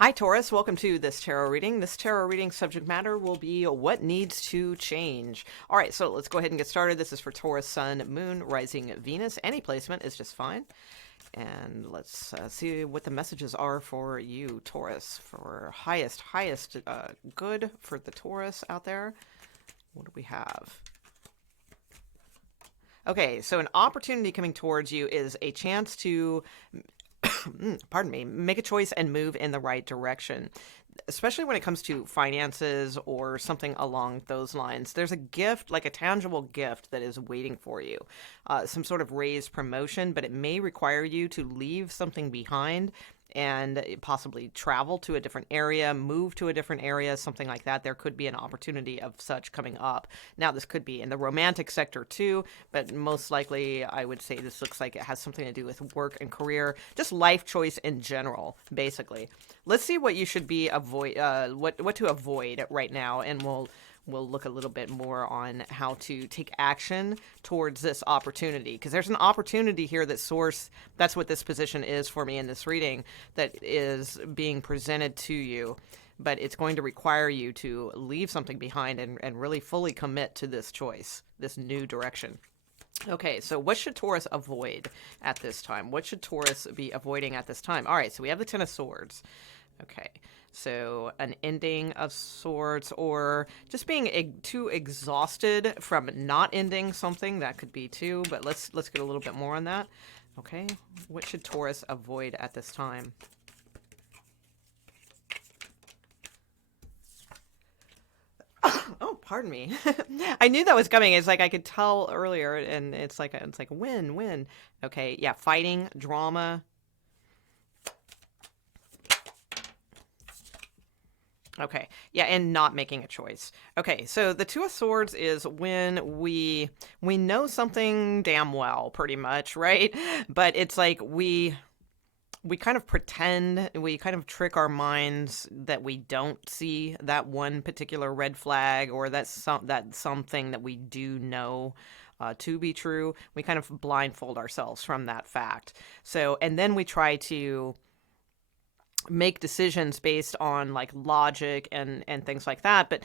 Hi, Taurus. Welcome to this tarot reading. This tarot reading subject matter will be what needs to change. All right, so let's go ahead and get started. This is for Taurus, Sun, Moon, Rising, Venus. Any placement is just fine. And let's see what the messages are for you, Taurus, for highest good for the Taurus out there. What do we have? Okay, so an opportunity coming towards you is a chance to pardon me, make a choice and move in the right direction, especially when it comes to finances or something along those lines. There's a gift, like a tangible gift, that is waiting for you, some sort of raised promotion, but it may require you to leave something behind and possibly travel to a different area, move to a different area, something like that. There could be an opportunity of such coming up. Now, this could be in the romantic sector too, but most likely I would say this looks like it has something to do with work and career, just life choice in general, basically. Let's see what you should be what to avoid right now, and we'll look a little bit more on how to take action towards this opportunity, because there's an opportunity here that that's what this position is for me in this reading, that is being presented to you, but it's going to require you to leave something behind and really fully commit to this choice, this new direction. Okay, so what should Taurus avoid at this time? What should Taurus be avoiding at this time? All right, so we have the Ten of Swords. Okay, so an ending of sorts, or just being too exhausted from not ending something. That could be too, but let's get a little bit more on that. Okay, what should Taurus avoid at this time? Oh, pardon me. I knew that was coming. It's like I could tell earlier, and it's like a win. Okay, yeah, fighting, drama. Okay, yeah, and not making a choice. Okay, so the Two of Swords is when we know something damn well, pretty much, right? But it's like we kind of pretend, we kind of trick our minds that we don't see that one particular red flag, or that something that we do know to be true. We kind of blindfold ourselves from that fact. So, and then we try to make decisions based on like logic and things like that, but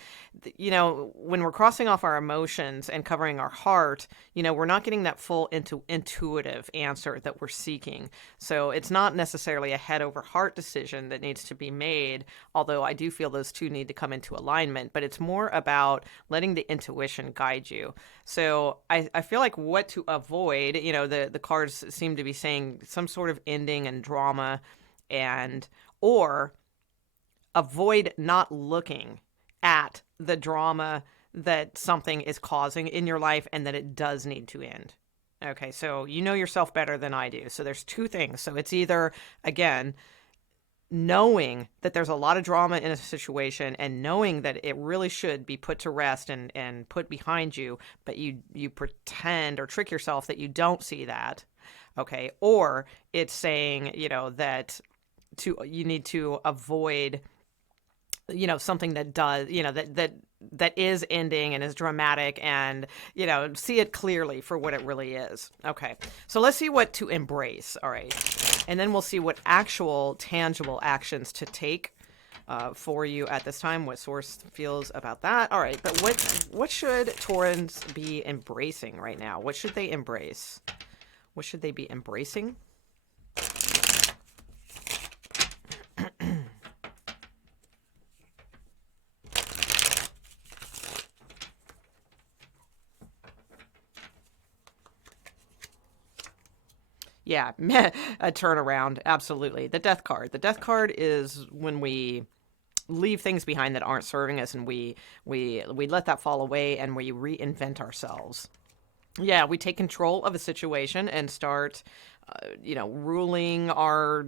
when we're crossing off our emotions and covering our heart, we're not getting that full intuitive answer that we're seeking. So it's not necessarily a head over heart decision that needs to be made, although I do feel those two need to come into alignment, but it's more about letting the intuition guide you. So I feel like what to avoid, the cards seem to be saying some sort of ending and drama, or avoid not looking at the drama that something is causing in your life and that it does need to end. Okay, so you know yourself better than I do. So there's two things. So it's either, again, knowing that there's a lot of drama in a situation and knowing that it really should be put to rest and put behind you, but you pretend or trick yourself that you don't see that. Okay, or it's saying, that you need to avoid, something that does, that is ending and is dramatic, and, see it clearly for what it really is. Okay, so let's see what to embrace. All right, and then we'll see what actual tangible actions to take for you at this time, what Source feels about that. All right, but what should Taurans be embracing right now? What should they embrace? What should they be embracing? Yeah, a turnaround, absolutely. The Death card. The Death card is when we leave things behind that aren't serving us, and we let that fall away, and we reinvent ourselves. Yeah, we take control of a situation and start, ruling our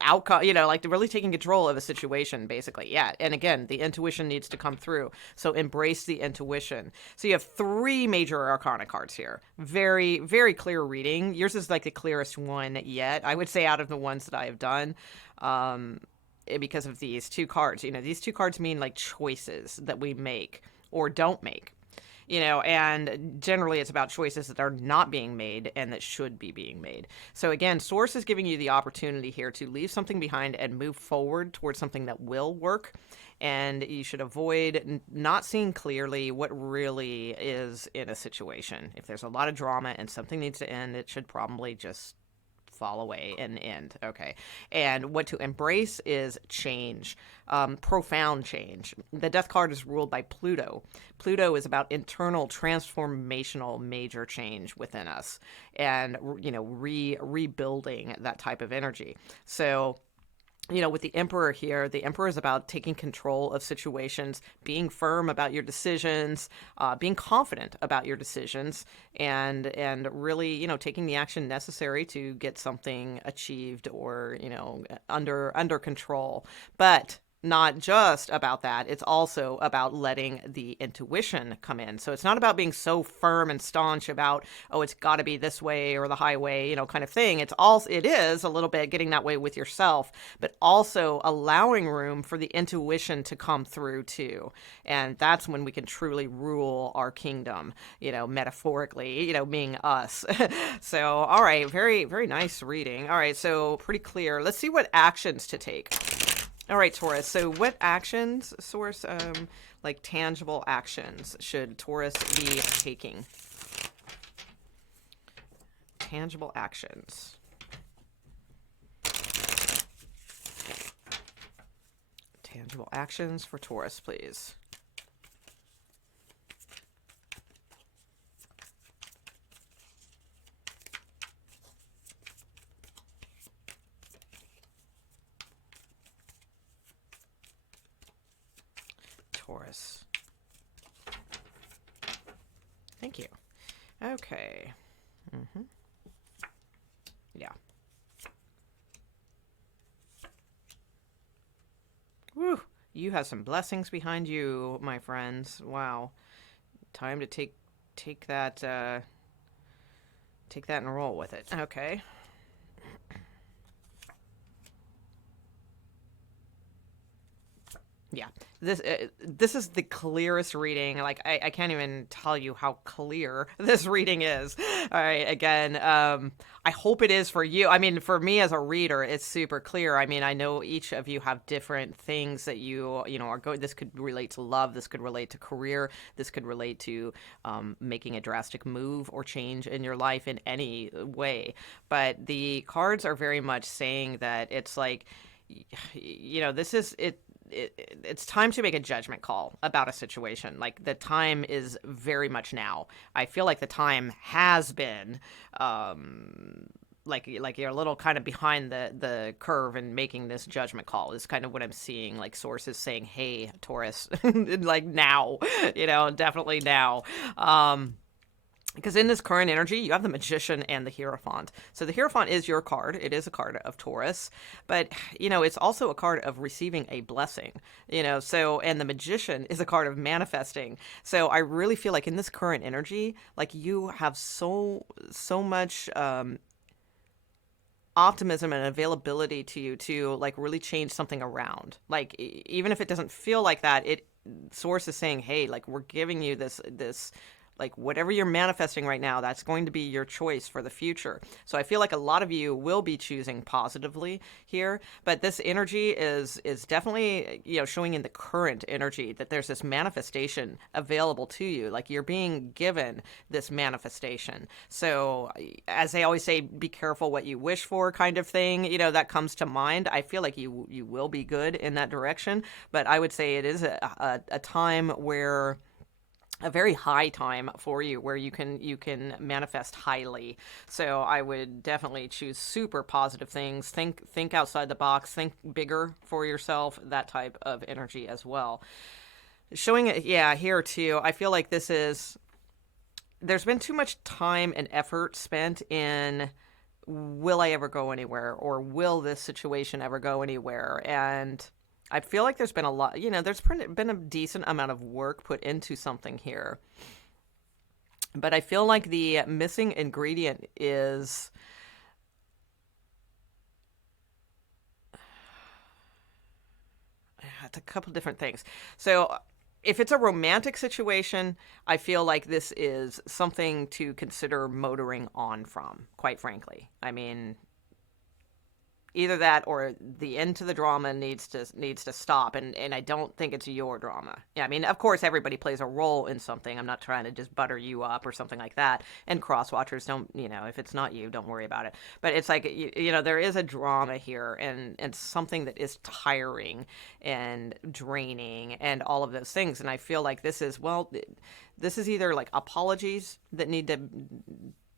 outcome, like really taking control of a situation, basically. Yeah, and again, the intuition needs to come through. So embrace the intuition. So you have three major arcana cards here. Very, very clear reading. Yours is like the clearest one yet, I would say, out of the ones that I have done. Because of these two cards. These two cards mean like choices that we make or don't make. and generally it's about choices that are not being made and that should be being made. So again, Source is giving you the opportunity here to leave something behind and move forward towards something that will work. And you should avoid not seeing clearly what really is in a situation. If there's a lot of drama and something needs to end, it should probably just fall away and end. Okay. And what to embrace is change, profound change. The death card is ruled by Pluto. Pluto is about internal transformational major change within us and, rebuilding that type of energy. So, with the Emperor here, the Emperor is about taking control of situations, being firm about your decisions, being confident about your decisions, and really, taking the action necessary to get something achieved or, under control. But not just about that. It's also about letting the intuition come in. So it's not about being so firm and staunch about, oh, it's got to be this way or the highway, kind of thing. It is a little bit getting that way with yourself, but also allowing room for the intuition to come through too. And that's when we can truly rule our kingdom, metaphorically, being us. So, all right, very, very nice reading. All right, so pretty clear. Let's see what actions to take. All right, Taurus. So what actions, Source, like tangible actions, should Taurus be taking? Tangible actions. Tangible actions for Taurus, please. Taurus. Thank you. Okay. Yeah. Woo. You have some blessings behind you, my friends. Wow. Time to take that and roll with it. Okay. Yeah, this is the clearest reading. Like I can't even tell you how clear this reading is. All right, again, I hope it is for you. I mean, for me as a reader, it's super clear. I mean, I know each of you have different things that you are going. This could relate to love. This could relate to career. This could relate to making a drastic move or change in your life in any way. But the cards are very much saying that it's like, this is it. It's time to make a judgment call about a situation. Like the time is very much now. I feel like the time has been, like you're a little kind of behind the curve in making this judgment call is kind of what I'm seeing. Like sources saying, hey, Taurus, like now, definitely now. Because in this current energy, you have the Magician and the Hierophant. So the Hierophant is your card. It is a card of Taurus. But, it's also a card of receiving a blessing. And the Magician is a card of manifesting. So I really feel like in this current energy, like you have so much optimism and availability to you to like really change something around. Like even if it doesn't feel like that, Source is saying, hey, like we're giving you this like whatever you're manifesting right now, that's going to be your choice for the future. So I feel like a lot of you will be choosing positively here, but this energy is definitely, showing in the current energy that there's this manifestation available to you. Like you're being given this manifestation. So as they always say, be careful what you wish for kind of thing, that comes to mind. I feel like you will be good in that direction, but I would say it is a time where a very high time for you where you can manifest highly. So I would definitely choose super positive things. Think outside the box, think bigger for yourself, that type of energy as well. Showing it, yeah, here too. I feel like there's been too much time and effort spent in will I ever go anywhere or will this situation ever go anywhere? And I feel like there's been a lot, there's been a decent amount of work put into something here. But I feel like the missing ingredient is it's a couple different things. So if it's a romantic situation, I feel like this is something to consider motoring on from, quite frankly. I mean, either that or the end to the drama needs to stop, and I don't think it's your drama. Yeah, I mean, of course everybody plays a role in something. I'm not trying to just butter you up or something like that. And crosswatchers don't, if it's not you, don't worry about it. But it's like, there is a drama here, and something that is tiring and draining and all of those things. And I feel like this is either like apologies that need to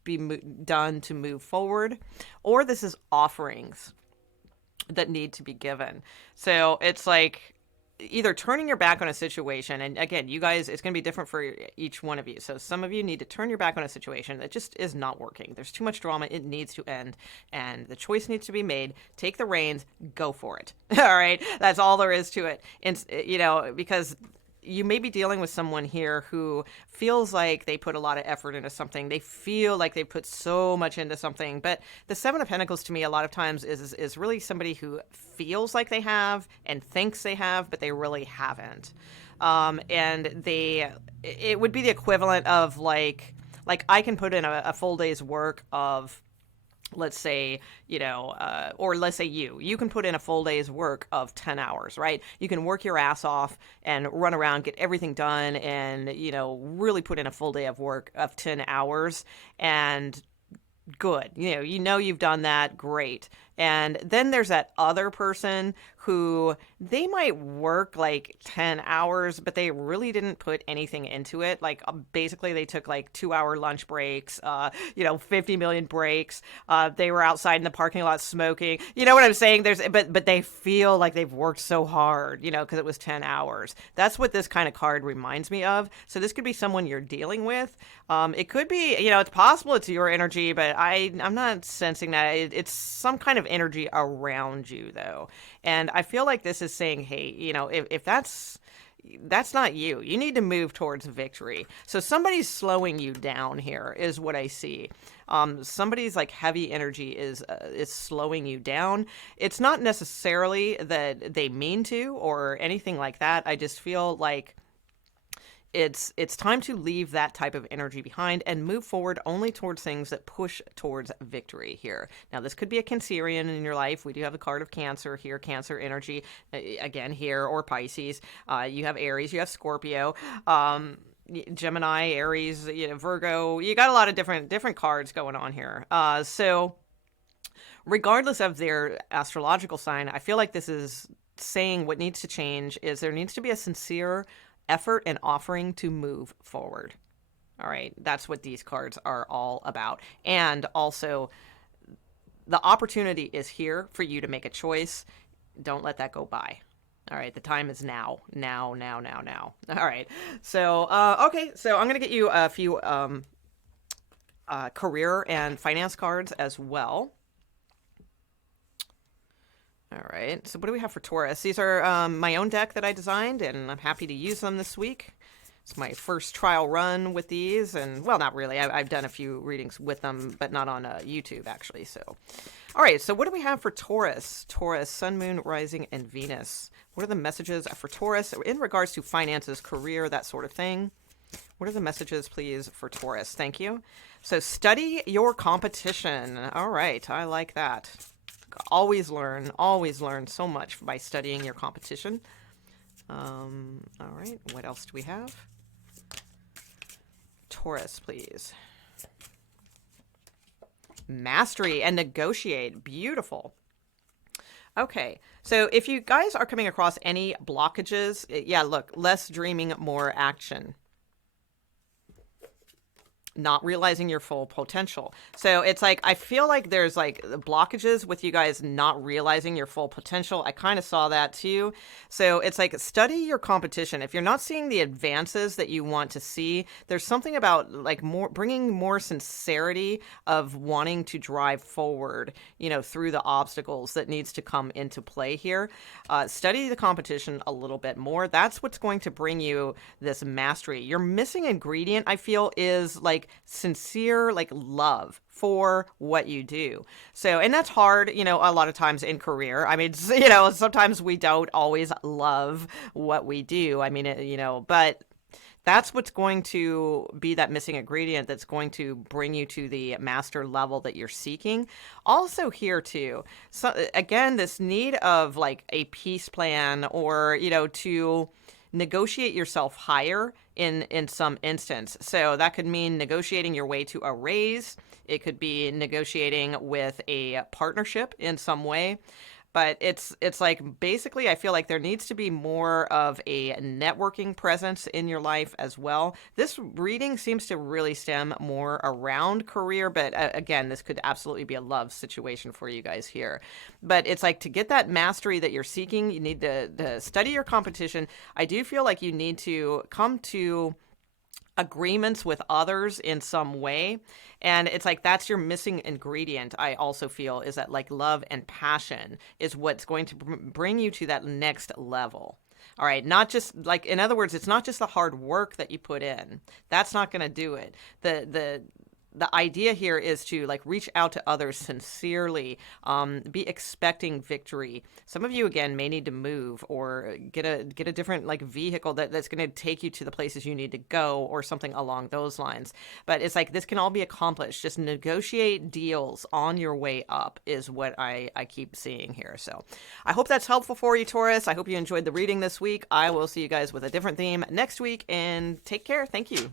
be done to move forward, or this is offerings that need to be given. So it's like either turning your back on a situation, and again, you guys, it's going to be different for each one of you. So some of you need to turn your back on a situation that just is not working. There's too much drama. It needs to end, and the choice needs to be made. Take the reins, go for it. All right. That's all there is to it. And, because you may be dealing with someone here who feels like they put a lot of effort into something. They feel like they put so much into something. But the Seven of Pentacles to me a lot of times is really somebody who feels like they have and thinks they have, but they really haven't. And it would be the equivalent of like I can put in a full day's work of, let's say, or let's say you can put in a full day's work of 10 hours, right? You can work your ass off and run around, get everything done, and, really put in a full day of work of 10 hours, and good. You've done that. Great. And then there's that other person who they might work like 10 hours, but they really didn't put anything into it. Like basically they took like 2-hour lunch breaks, 50 million breaks. They were outside in the parking lot smoking. You know what I'm saying? But they feel like they've worked so hard, because it was 10 hours. That's what this kind of card reminds me of. So this could be someone you're dealing with. It could be, it's possible it's your energy, but I'm not sensing that. It's some kind of energy around you though. And I feel like this is saying, hey, if that's not you. You need to move towards victory. So somebody's slowing you down here is what I see. Somebody's like heavy energy is slowing you down. It's not necessarily that they mean to or anything like that. I just feel like it's time to leave that type of energy behind and move forward only towards things that push towards victory here. Now, this could be a Cancerian in your life. We do have a card of Cancer here, Cancer energy, again, here, or Pisces. You have Aries, you have Scorpio, Gemini, Aries, Virgo. You got a lot of different cards going on here. So regardless of their astrological sign, I feel like this is saying what needs to change is there needs to be a sincere effort and offering to move forward. All right. That's what these cards are all about. And also, the opportunity is here for you to make a choice. Don't let that go by. All right. The time is now. Now. All right. So, okay. So I'm going to get you a few career and finance cards as well. All right, so what do we have for Taurus? These are my own deck that I designed, and I'm happy to use them this week. It's my first trial run with these, and, well, not really. I've done a few readings with them, but not on YouTube, actually. So, all right, so what do we have for Taurus? Taurus, Sun, Moon, Rising, and Venus. What are the messages for Taurus in regards to finances, career, that sort of thing? What are the messages, please, for Taurus? Thank you. So, study your competition. All right, I like that. Always learn so much by studying your competition. All right, what else do we have? Taurus, please. Mastery and negotiate. Beautiful. Okay, so if you guys are coming across any blockages, yeah, look, less dreaming, more action. Not realizing your full potential. So it's like, I feel like there's like blockages with you guys not realizing your full potential. I kind of saw that too. So it's like, study your competition. If you're not seeing the advances that you want to see, there's something about like bringing more sincerity of wanting to drive forward, through the obstacles that needs to come into play here. Study the competition a little bit more. That's what's going to bring you this mastery. Your missing ingredient, I feel, is like like sincere, like love for what you do. So, and that's hard, a lot of times in career. I mean, sometimes we don't always love what we do. I mean, but that's what's going to be that missing ingredient that's going to bring you to the master level that you're seeking. Also here too, so again, this need of like a peace plan, or to negotiate yourself higher in some instance. So that could mean negotiating your way to a raise. It could be negotiating with a partnership in some way. But it's like, basically, I feel like there needs to be more of a networking presence in your life as well. This reading seems to really stem more around career, but again, this could absolutely be a love situation for you guys here. But it's like, to get that mastery that you're seeking, you need to study your competition. I do feel like you need to come to agreements with others in some way. And it's like, that's your missing ingredient, I also feel, is that like love and passion is what's going to bring you to that next level. All right, not just like, in other words, it's not just the hard work that you put in. That's not going to do it. The idea here is to like reach out to others sincerely, be expecting victory. Some of you, again, may need to move or get a different like vehicle that's going to take you to the places you need to go, or something along those lines. But it's like, this can all be accomplished. Just negotiate deals on your way up is what I keep seeing here. So I hope that's helpful for you, Taurus. I hope you enjoyed the reading this week. I will see you guys with a different theme next week, and take care. Thank you.